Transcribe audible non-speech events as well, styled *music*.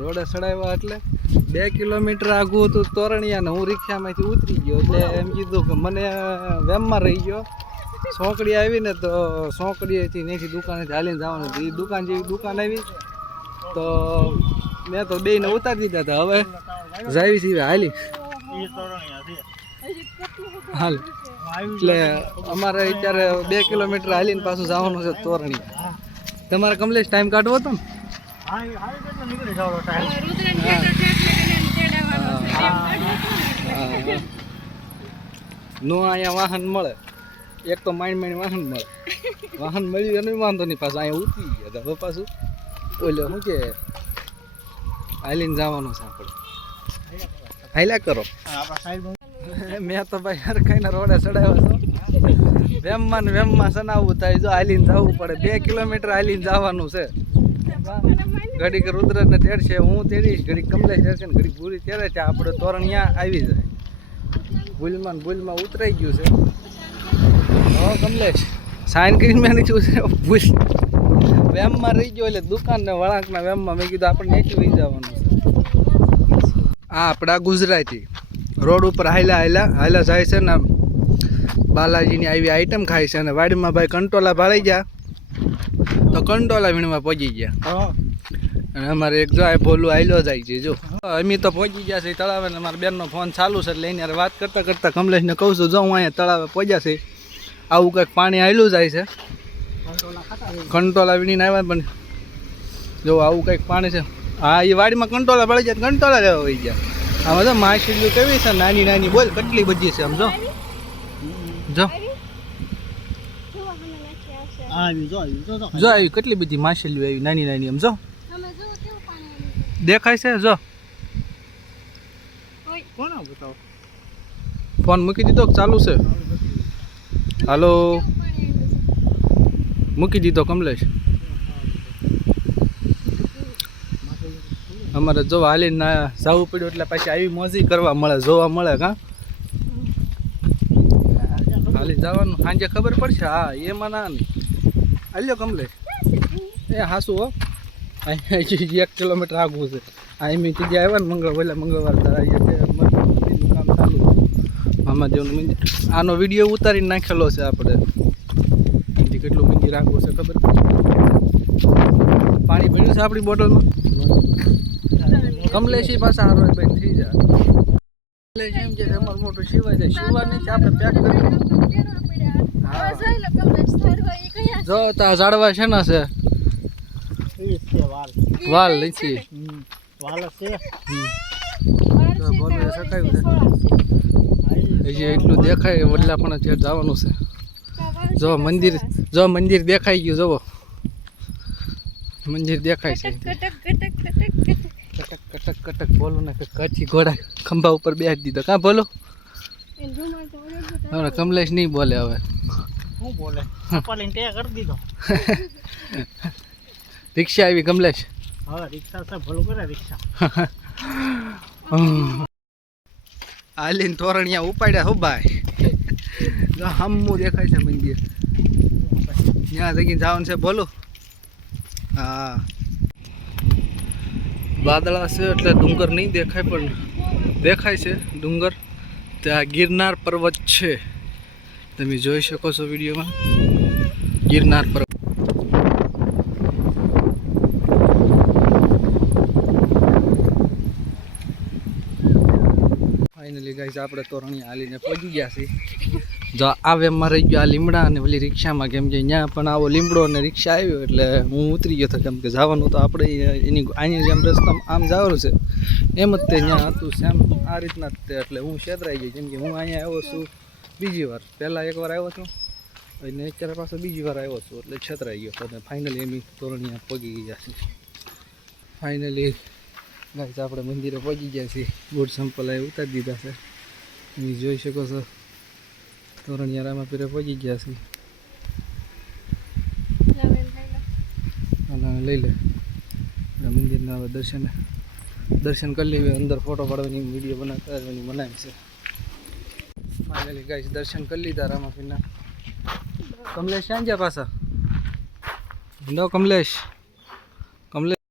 રોડે ચડાવ્યા એટલે બે કિલોમીટર આગું હતું તોરણિયા ને હું રિક્ષામાંથી ઉતરી ગયો એટલે એમ કીધું કે મને વેમમાં રહી ગયો. સોંકડી આવીને તો સોંકડીથી નહીંથી દુકાનેથી ચાલીને જવાનું હતું. એ દુકાન જેવી દુકાન આવી. તો મેં તો બેયને ઉતારી દીધા હતા. હવે જાવી છીએ હાલી. હાલ. એટલે અમારે અત્યારે બે કિલોમીટર હાલીને પાછું જવાનું છે તોરણિયા. તમારે કમલેશ ટાઈમ કાઢવો હતો ને. નો અહીંયા વાહન મળે. એક તો માઇન્ડ માઇન્ડ વાહન મળે વાહન મળ્યું એનું વાંધો નહીં. પાછું અહીંયા ઉતરી ગયા હવે પાછું ઓલે શું કે, હાલીને જવાનું છે આપણે. હાલ્યા કરો. મેં તો ભાઈ યાર કઈને રોડે ચડાવ્યો છો. વેમમાં વેમમાં સનાવવું થાય. જો હાલીને જવું પડે. બે કિલોમીટર હાલીને જવાનું છે. ઘડીક રુદ્ર ને તેડશે, હું તેડીશ, ઘડીક કમલેશ તેડશે ને ઘડીક ભૂરી તેડે છે આપણે તોરણ ત્યાં આવી જાય. ભૂલમાં ભૂલમાં ઉતરાઈ ગયું છે. હો, કમલેશ. સાઈન કરીને મેં શું છે, ભૂલ. વેમમાં રહી ગયો એટલે દુકાન ને વળાંકના વેમમાં મેં કીધું આપણને એક વહી જવાનું છે. આ આપણા ગુજરાતી. રોડ ઉપર હાયલા હાયલા હાયલા જાય છે ને બાલાજીની આવી આઈટમ ખાય છે અને વાડીમાં ભાઈ કંટોલા ભાળી ગયા. તો કંટોલા વીણવા પહોંચી ગયા. અને અમારે એક જો આ ભોલું આયલો જાય છે જો. અમે તો પહોંચી ગયા છે તળાવે ને મારા બેનનો ફોન ચાલુ છે એટલે એની વાત કરતાં કરતાં કમલેશને કહું છું જો હું અહીંયા તળાવે પહોંચ્યા છે આવું કંઈક પાણી આયલું જાય છે. કંટોલા વીણીને આવ્યા પણ જો આવું કંઈક પાણી છે. હા એ વાડીમાં કંટોલા પડી જાય કંટોલા લેવા વહી ગયા. આમાં તો માછલીઓ કેવી છે નાની નાની બોલ કેટલી બધી છે આમ જો. જો. જો આવી કેટલી બધી માછલીઓ આવી નાની નાની એમ જો. દેખાય છે જો. ફોન મૂકી દીધો ચાલુ છે? હાલો. મૂકી દીધો કમલેશ. અમારે જો હાલી ના જવું પડ્યું એટલે પછી આવી મોજી કરવા મળે જોવા મળે કા હાલી જવાનું સાંજે ખબર પડશે? હા એમાં ના નહીં હાલ્યો કમલેશ એ હાસુ હો. અહીં એક કિલોમીટર આગું છે. અહીં ત્રીજા આવ્યા ને મંગળ, વહેલા મંગળવાર મંદિરનું કામ ચાલુ મામાદેવનું મંદિર. આનો વીડિયો ઉતારીને નાખેલો છે આપણે. કેટલું મંદિર આગું છે ખબર? પાણી ભર્યું છે આપણી બોટલમાં? કમલેશી પાસે હારો બેન થઈ જાય. કમલેશ એમ કે મોટું શિવાય જાય શિવાની છે આપણે પેક કરી જો તો આ ઝાડવા છે? ને છે વાલ. લીચી બોલવે સકાયું છે હજી એટલું દેખાય વડલા પણ ત્યાં જવાનું છે. જો મંદિર જો મંદિર દેખાઈ ગયું જોવો. મંદિર દેખાય છે. કટક કટક કટક બોલો ને કચ્છી ઘોડા ખંભા ઉપર બેસી દીધો. કાં બોલો? હવે કમલેશ નહીં બોલે હવે. શું બોલે? પાલીને તે કરી દીધો. *laughs* રિક્ષા આવી કમલેશ? હવે રિક્ષા સાહેબ ભલું કરે રિક્ષા. *laughs* આલીન તોરણિયા ઉપાડ્યા હો ભાઈ. *laughs* જો દેખાય છે મંદિર. ત્યાં જગીને જવાનું છે બોલો. હા. વાદળા છે એટલે ડુંગર નહીં દેખાય પણ દેખાય છે ડુંગર. ત્યાં ગિરનાર પર્વત છે. તમે જોઈ શકો છો વિડીયોમાં. ગિરનાર પર. ફાઇનલી ગાઈઝ આપણે તોરણી હાલીને પહોંચી ગયા છીએ. જો આવે એમાં રહી ગયો આ લીમડા અને પેલી રિક્ષામાં, કેમ કે ત્યાં પણ આવો લીમડો અને રિક્ષા આવ્યો એટલે હું ઉતરી ગયો હતો કેમ કે જવાનું તો આપણે એની આની જેમ રસ્તામાં આમ જવાનું છે. એમ જ તે ત્યાં હતું, સેમ આ રીતના જ તે, એટલે હું છેતરાઈ ગઈ કેમ કે હું અહીંયા આવ્યો છું બીજી વાર. પહેલાં એકવાર આવ્યો છું અને અત્યારે પાછો બીજી વાર આવ્યો છું, એટલે છતરાઈ ગયો. અને ફાઇનલી એમની તોરણીયા પગી ગયા છે. ફાઇનલી ગાઈસ આપણે મંદિરે પહોંચી ગયા છીએ. ગુડ સંપલ એ ઉતારી દીધા છે. તમે જોઈ શકો છો તોરણિયારામાં પીરે પહોંચી ગયા છીએ અને લઈ લે. મંદિરના દર્શન દર્શન કરી લેવી, અંદર ફોટો પાડવાની વીડિયો બનાવવાની મનાય છે. ફાઇનલી ગાઈસ દર્શન કરી લીધા રામાપીરના કમલેશ સાંજે પાછા? નો કમલેશ. કમલેશ.